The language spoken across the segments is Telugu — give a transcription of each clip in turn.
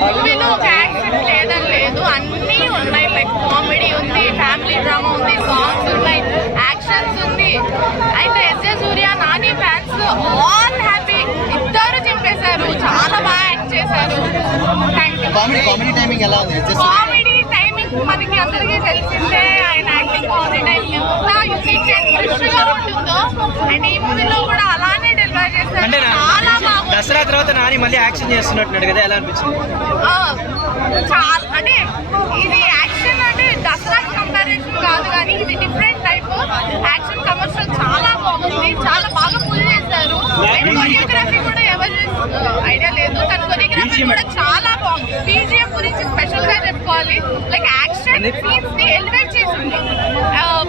మూవీలో ఒక యాక్షన్ లేదని లేదు, అన్నీ ఉన్నాయి. లైక్ కామెడీ ఉంది, ఫ్యామిలీ డ్రామా ఉంది, సాంగ్స్ ఉన్నాయి, యాక్షన్స్ ఉంది. And SJ Surya Nani fans all happy, ఇద్దరు చెప్పేశారు, చాలా బాగా యాక్ట్ చేశారు. కామెడీ టైమింగ్ ఎలా ఉంది? కామెడీ టైమింగ్ మనకి అందరికీ తెలిసిందే. ఆయన యాక్టింగ్ కామెడీ టైమింగ్ ఎంత యూనిక్ గా ఉంటుందో అండ్ ఈ మూవీలో కూడా అలానే డెలివర్ చేశారు. చాలా బాగుంది. దసరా తర్వాత నాని మళ్ళీ యాక్షన్ చేస్తున్నట్టున్నాడు కదా, ఎలా అనిపించింది? చాలా అంటే ఇది యాక్షన్ అంటే దసరా కంపారిజన్ కాదు, కానీ ఇది డిఫరెంట్ టైప్ యాక్షన్. కమర్షియల్ చాలా బాగుంది, చాలా బాగా ఫుల్ చేశారు. అండ్ కొరియోగ్రఫీ కూడా ఎవరు ఐడియా లేదు, కానీ కొరియోగ్రఫీ కూడా చాలా బాగుంది. బీజిఎం గురించి స్పెషల్ గా చెప్పుకోవాలి. లైక్ యాక్షన్ సీన్స్ ని ఎలివేట్ చేసింది,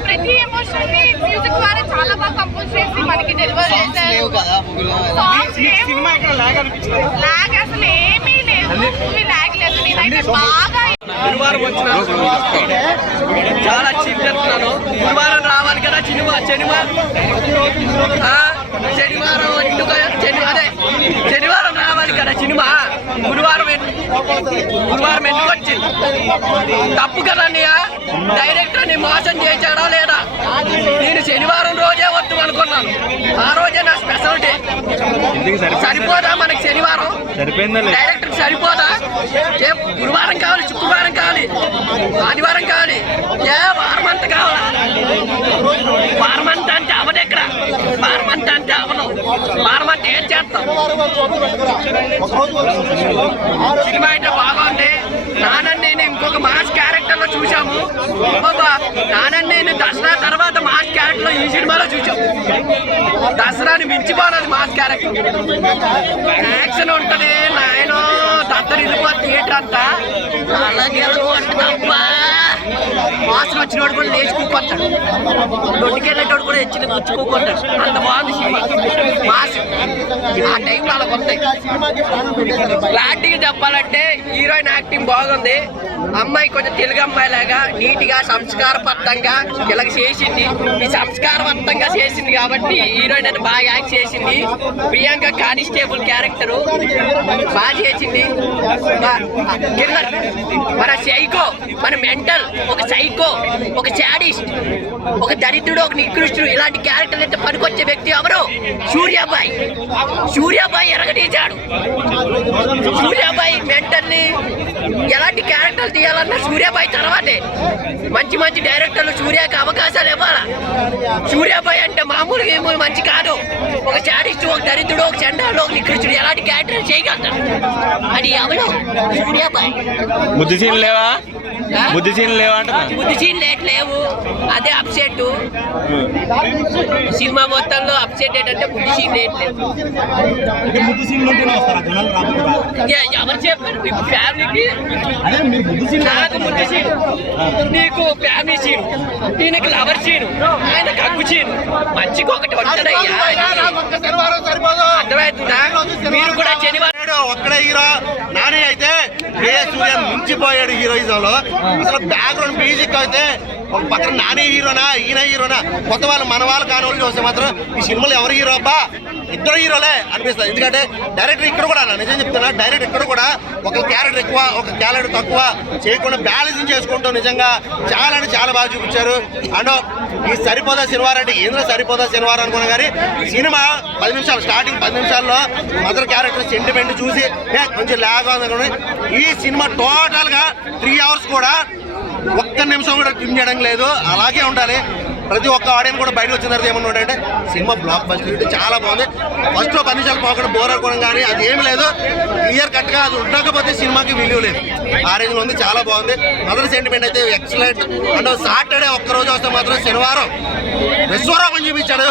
ప్రతి ఎమోషన్ ని మ్యూజిక్ ద్వారా చాలా బాగా కంపోజ్ చేసి మనకి డెలివర్ చేశారు. లాగ్ అసలు ఏమీ లేదు, మూవీ లాగ్ లేదు. నేనైతే బాగా గురువారం వచ్చిన చాలా చెప్తున్నాను, గురువారం రావాలి కదా. శనివారం రావాలి కదా సినిమా. గురువారం ఎందుకు వచ్చింది? తప్పు కదా అన్నయ్య, డైరెక్టర్ ని మోసం చేశాడా లేదా? నేను శనివారం రోజే వద్దు అనుకున్నాను, ఆ రోజే నా స్పెషాలిటీ. సరిపోదా మనకి శనివారం? డైరెక్టర్ సరిపోదా? గురువారం కావాలి, శుక్రవారం కావాలి, ఆదివారం కావాలి, వారం అంతా కావాలా? వారం అంతా అంటే అవదు, ఎక్కడ వారం అంతా అంటే అవను. వారం అంతా ఏం చేస్తాం? సినిమా అయితే బాగుంది. నానని నేను ఇంకొక మాస్ క్యారెక్టర్ లో చూసాము. నానని దసరా తర్వాత మాస్ క్యారెక్టర్ లో ఈ సినిమాలో చూసాము. దసరాని మించిపోనది మాస్ క్యారెక్టర్. యాక్షన్ ఉంటది, నాయన దత్తరిల్లిపో థియేటర్ అంతా. అలాగే వాసన వచ్చినోడు కూడా లేచి కూకొస్తాడు, దొడ్డుకెళ్ళేటోడు కూడా వచ్చుకోకుంటాడు. అంత బాగుంది మాస్. ఆ టైంలో అలా వస్తాయి. క్లారిటీగా చెప్పాలంటే హీరోయిన్ యాక్టింగ్ బాగుంది. అమ్మాయి కొంచెం తెలుగు అమ్మాయి లాగా నీట్ గా సంస్కారబద్ధంగా ఇలా చేసింది. ఈ సంస్కారవంతంగా చేసింది కాబట్టి హీరోయిన్ అని బాగా యాక్ట్ చేసింది. ప్రియాంక కానిస్టేబుల్ క్యారెక్టర్ బాగా చేసింది. కిల్లర్, మన సైకో, మన మెంటల్, ఒక సైకో, ఒక శాడిస్ట్, ఒక దరిద్రుడు, ఒక నికృష్టుడు, ఇలాంటి క్యారెక్టర్ అయితే పనికొచ్చే వ్యక్తి ఎవరు? సూర్యాబాయ్. సూర్యాబాయ్ ఎరగదీశాడు. సూర్యాబాయ్ మెంటల్ ని ఎలాంటి క్యారెక్టర్ తీయాలన్నా సూర్యాబాయ్ తర్వాతే. మంచి మంచి డైరెక్టర్లు సూర్యకి అవకాశాలు ఇవ్వాలా. సూర్యాబాయ్ అంటే మామూలుగా ఏమూలు మంచి కాదు. ఒక శాడిస్ట్, ఒక దరిద్రుడు, ఒక చండాలు, ఒక నికృష్టుడు ఎలాంటి క్యారెక్టర్ చేయగలుగుతాడు. అది ఎవరు? సూర్యాబాయ్. బుద్ధి సీన్ లేవా? బుద్ధి సీన్ లేవా అంటే బుద్ధి సీన్ లేవు. అదే అప్సెట్. సినిమా మొత్తంలో అప్సెట్ ఏంటంటే బుద్ధి సీన్ లేదు. ఎవరు చెప్పారు? మీకు ఫ్యామిలీకి నాకు బుద్ధి సీన్, నీకు ఫ్యామిలీ సీన్, ఈయనకి లవర్ సీన్, ఆయన కగ్గు సీన్. మంచిగా ఒకటి ఉంటుందయ్యా, అర్థమవుతుందా? మీరు కూడా శనివారం ఒక్కడే హీరో నాని అయితే సూర్య మించిపోయాడు హీరోయిజంలో. అసలు బ్యాక్గ్రౌండ్ మ్యూజిక్ అయితే ఒక పక్కన నాని హీరోనా, ఈయన హీరోనా, కొత్త వాళ్ళు మన వాళ్ళు కాని వాళ్ళు చూస్తే మాత్రం ఈ సినిమాలో ఎవరు హీరో అబ్బా, ఇద్దరు హీరోలే అనిపిస్తుంది. ఎందుకంటే డైరెక్టర్ ఇక్కడ కూడా, నిజం చెప్తున్నా, డైరెక్టర్ ఇక్కడ కూడా ఒక క్యారెక్టర్ ఎక్కువ, ఒక క్యారెక్టర్ తక్కువ చేయకుండా బ్యాలెన్సింగ్ చేసుకుంటూ నిజంగా చాలా అంటే చాలా బాగా చూపించారు. అండ్ ఈ సరిపోదా శనివారం అంటే ఏంద్ర సరిపోదా శనివారం అనుకున్నా కానీ సినిమా 10 నిమిషాలు, స్టార్టింగ్ 10 నిమిషాల్లో మదర్ క్యారెక్టర్ సెంటిమెంట్ చూసి కొంచెం లాగ్ ఉంది. ఈ సినిమా టోటల్గా 3 hours కూడా ఒక్క నిమిషం కూడా ట్రిమ్ చేయడం లేదు, అలాగే ఉండాలి. ప్రతి ఒక్క ఆడియన్స్ కూడా బయటకు వచ్చిన తర్వాత ఏమన్నా అంటే సినిమా బ్లాక్ బస్టర్ చాలా బాగుంది. ఫస్ట్ 10 నిమిషాలు పోకుండా బోర్ అనుకోవడం కానీ అది ఏమి లేదు, క్లియర్ కట్గా అది ఉండకపోతే సినిమాకి విలువ లేదు. ఆ రేంజ్లో ఉంది, చాలా బాగుంది. మదర్ సెంటిమెంట్ అయితే ఎక్సలెంట్. అండ్ సాటర్డే ఒక్కరోజు వస్తే మాత్రం శనివారం విశ్వరూపం చూపించాడు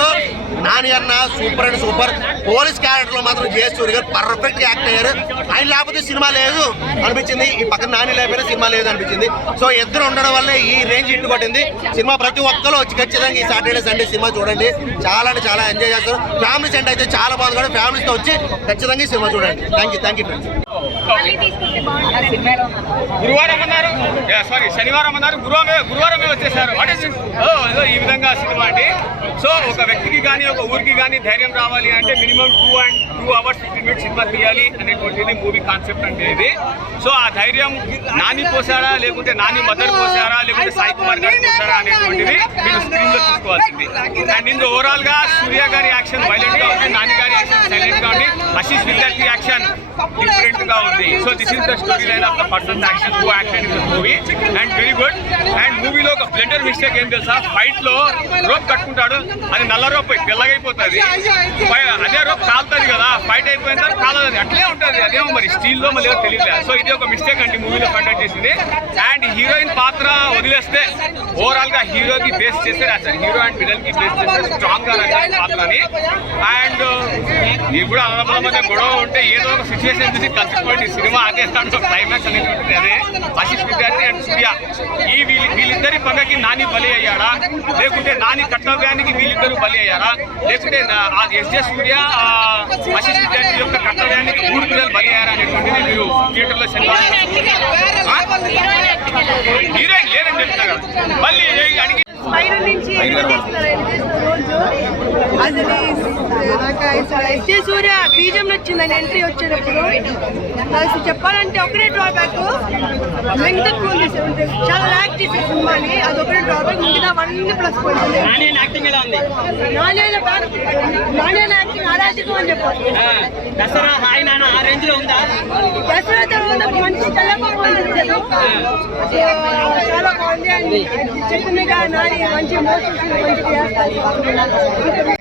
నాని అన్న. Super and super. Police character లో మాత్రం జే సూర్య గారు పర్ఫెక్ట్ యాక్ట్ అయ్యారు. ఆయన లేకపోతే సినిమా లేదు అనిపించింది, ఈ పక్కన నాని లేకపోతే సినిమా లేదు అనిపించింది. సో ఇద్దరు ఉండడం వల్లే ఈ రేంజ్ ఇంటి కొట్టింది సినిమా. ప్రతి ఒక్కరు వచ్చి ఖచ్చితంగా ఈ సాటర్డే సండే సినిమా చూడండి, చాలా అంటే చాలా ఎంజాయ్ చేస్తారు. ఫ్యామిలీ సెంటర్ అయితే చాలా బాగుంది కూడా, ఫ్యామిలీతో వచ్చి ఖచ్చితంగా ఈ సినిమా చూడండి. Thank you friends. మళ్ళీ తీసుకుంటే బాగుంటుంది. గురువారం అన్నారు, శనివారం అన్నారు, గురువారమే వచ్చేసారు. వాట్ ఇస్ ఏదో ఈ విధంగా సినిమా అండి. సో ఒక వ్యక్తికి కానీ ఒక ఊరికి కానీ ధైర్యం రావాలి అంటే మినిమం 2 hours 15 minutes సినిమా తీయాలి అనేటువంటిది మూవీ కాన్సెప్ట్ అంటే ఇది. సో ఆ ధైర్యం నాని పోసారా, లేకుంటే నాని మదర్ పోసారా, లేకుంటే సాయి కుమార్ గారు పోసారా అనేటువంటిది మీరు స్క్రీన్ లో చూసుకోవాల్సింది. అండ్ ఇందు ఓవరాల్ గా సూర్య గారి యాక్షన్ వైలెంట్ గా ఉంది, నాని గారి యాక్షన్ సైలెంట్ గా ఉంది, ఆశీష్ విద్యార్థి యాక్షన్ డిఫరెంట్ గా ఉంది. So this is the story line of the persons action who acted in the movie and very good. And మూవీలో ఒక బ్లెండర్ మిస్టేక్ ఏం తెలుసా, ఫైట్ లో రోప్ కట్టుకుంటాడు, అది నల్ల రోప్ తెల్లగైపోతుంది, అదే రోప్ కాలుతుంది కదా, ఫైట్ అయిపోయిన తర్వాత కాలదు, అట్లే ఉంటుంది. అదేమో మరి స్టీల్ లో మళ్ళీ తెలియదు. సో ఇది ఒక మిస్టేక్ అండి మూవీలో కండక్ట్ చేసింది. అండ్ హీరోయిన్ పాత్ర వదిలేస్తే ఓవరాల్ గా హీరోకి బేస్ చేస్తే రాశారు, హీరో అండ్ విలన్ కి బేస్ చేస్తే స్ట్రాంగ్ గా రాశారు పాత్రని. అండ్ ఇది కూడా అన్నదమ్ముల మధ్య గొడవ ఉంటే ఏదో ఒక సిచ్యువేషన్ చూసి కలిసిపోయింది సినిమా అదే క్లైమాక్స్ అనేటువంటిది అదే. ఆశీష్ విద్యార్థి అండ్ సూర్య వీళ్ళిద్దరి పగకి నాని బలి అయ్యాడా, లేకుంటే నాని కర్తవ్యానికి వీళ్ళిద్దరూ బలి అయ్యారా, లేకుంటే ఎస్జే సూర్య ఆశీష్ విద్యార్థి యొక్క కర్తవ్యానికి 3 పిల్లలు బలి అయ్యారా అనేటువంటిది మీరు థియేటర్ లో హీరోయిన్ లేదని చెప్తున్నారు. మళ్ళీ అడిగి స్పైర్ నుంచి రోజు అసలు నాకు ఎస్జే సూర్య బీజం నచ్చిందని ఎంట్రీ వచ్చేటప్పుడు. నాకు చెప్పాలంటే ఒకటే డ్రాబ్యాక్, లెంగ్త్ ఎక్కువ ఉంది, చాలా లాక్ చేసే సినిమాని, అదొకటే డ్రాబ్యాక్. మిగతా 1+ పాయింట్. యాక్టింగ్ ఎలా ఉంది? నాణ్యాల యాక్టింగ్ అరాజకం అని చెప్పాలి. దసరా హాయ్ నాన్న ఆ రేంజ్ లో ఉందా? దసరా తర్వాత మంచి తెల్లబాగుంది, చాలా బాగుంది. అని చెప్తుండగా నాని మంచి మోసం మంచిగా చేస్తారు.